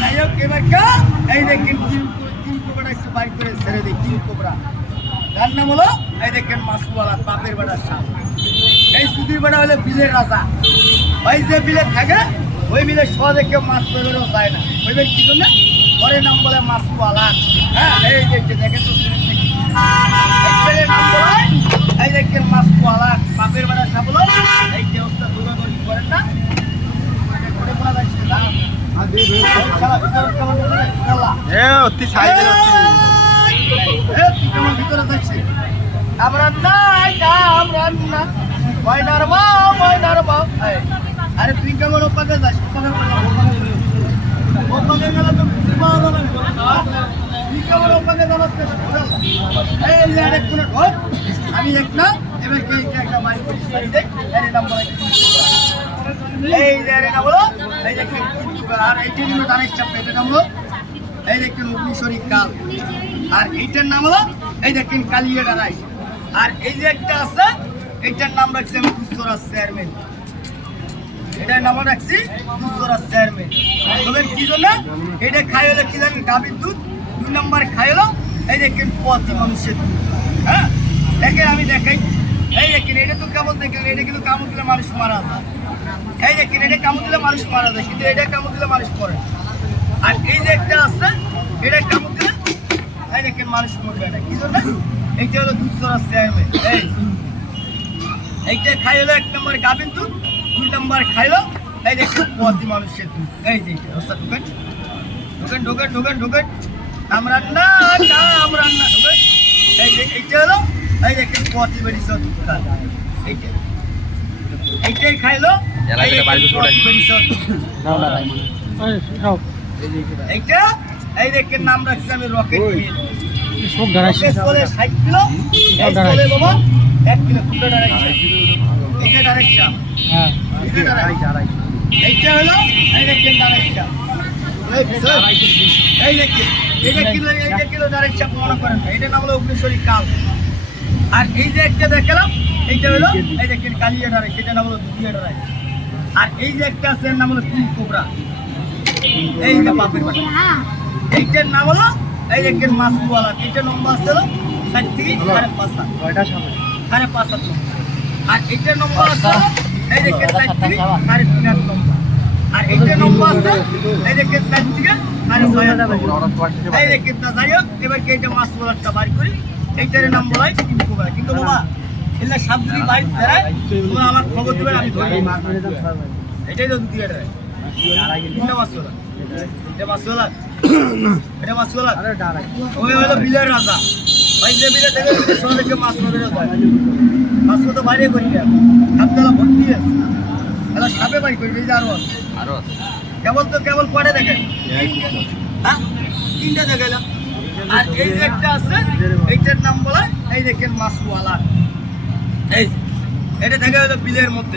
যাই হোক, এবার? এই দেখেন বাপের বেড়ার সাপ। বিলের রাজা। ওই যে বিলে থাকে ওই বিলে কেউ মাছ যায় না। জন্য? পরে নাম বলে হ্যাঁ এই যে দেখেন তো বলে এই দেখেন মাসুয়ালা বাপের বেড়ার সাপ হলো এই যে ওস্তাদ দৌড়াদৌড়ি করেন না করে পড়া যাচ্ছে না খেলা ভিতরে কেমন করে? খেলা। এ অতি সাইজের অতি এ, তুই কেমন ভিতরে যাচ্ছিস? আমরা নাই, না, আমরা না। ময়নার বাউ, ময়নার। এই, আরে তুই কেমন ওপাকে যাস? ওপাকে গেলে- তো খুঁজে পাওয়া যাবে তুই কেমন ওপাকে যাবার এই যে আরেক কোণে ঘর, আমি এক না এবার কে একটা করিস নাম বলে। এই যে হলো এই কি- আর এইটা দানের চাপ এটার নাম হলো এই দেখেন, অগ্নিশরী কাল। আর এইটার নাম হলো, এই দেখেন কালিয়া ডারাই আর এই যে একটা আছে, এইটার নাম রাখছি আমি কুস্তরাজ চেয়ারম্যান এটার নাম রাখছি কুস্তরাজ চেয়ারম্যান তবে কি জন্য? এটা খাই হলো কি জানেন, গাভীর দুধ। দুই নম্বর খাই হলো এই দেখেন পতি মানুষের দুধ। হ্যাঁ? দেখেন, আমি দেখাই। এই দেখেন, এটা তো কেমন দেখেন এটা কিন্তু কামড় দিলে মানুষ মারা যায়। এই দেখেন এটা কামড় দিলে মানুষ মারা যায়, কিন্তু এটা কামড় দিলে মানুষ মরে। আর এই যে একটা আছে, এটা কামড় দিলে এই দেখেন মানুষ মরবে না কি জন্য? এইটা হলো দুধসরা চেয়ারম্যান। এই, এইটা খাই হলো এক নম্বর গাভীর দুধ, দুই নম্বর খাইলো এই দেখেন পতি মানুষের দুধ। এই যে রাস্তা ঢুকেন। ঢুকেন ঢুকেন ঢুকেন ঢুকেন। আমরা না না আমরা না ঢুকেন। এই যে এইটা হলো, এই দেখেন পতি বেরিয়েছে দুধ এইটা। এইটাই খাইলো। এইটা এই দেখেন নাম রাখছি আমি রকেট মিল সব দাঁড়াইছে রকেট চলে ষাট কিলো বাবা এক কিলো দুটো ডাইরেকশন এইটা ডাইরেকশন হ্যাঁ। এইটা হলো এই দেখেন ডাইরেকশন এই দেখেন এটা কিলো এইটা কিলো ডাইরেকশন মনে করেন। নাম হলো অগ্নিশ্বরী কাল। আর এই যে একটা দেখালাম এইটা হলো এই দেখেন কালিয়া ডাইরেক্ট এটার নাম হলো দুধিয়া ডাইরেক্ট আর এই যে একটা আছে নাম হলো কুল কোবরা। এই যে বাপের বাড়ি। এইটার নাম হলো এই দেখেন মাসুওয়ালা এইটার নম্বর আছে হলো ষাট থেকে সাড়ে পাঁচ সামনে। সাড়ে পাঁচ নম্বর। আর এইটার নম্বর আছে এই দেখেন ষাট থেকে সাড়ে তিন হাত নম্বর। আর এইটার নম্বর আছে এই দেখেন ষাট থেকে সাড়ে ছয় নম্বর। এই তা যাই হোক এবার কি এইটা মাসুওয়ালাটা বাড়ি করি? এইটার নাম বলা কোবরা। কিন্তু বাবা এগুলা সাপ যদি বাড়ি বেড়ায় তোমরা আমার খবর দেবেন আমি ধরে এটাই তো দ্বিতীয় এটা। কোনটা মাসুওয়ালা এটা মাসুওয়ালা এটা ওই হলো বিলের রাজা। ভাই যে বিলে থেকে সব থেকে মাছ ধরে যায়। তো বাইরে করি না। সাপতলা ভর্তি আছে। এলা সাপে বাড়ি করি এই যে আরও আছে। আরও কেবল তো কেবল কয়টা দেখেন হ্যাঁ? তিনটা দেখাইলাম আর এই যে একটা আছে এইটার নাম বলা এই দেখেন মাসওয়ালা এই এটা থাকে হলো বিলের মধ্যে।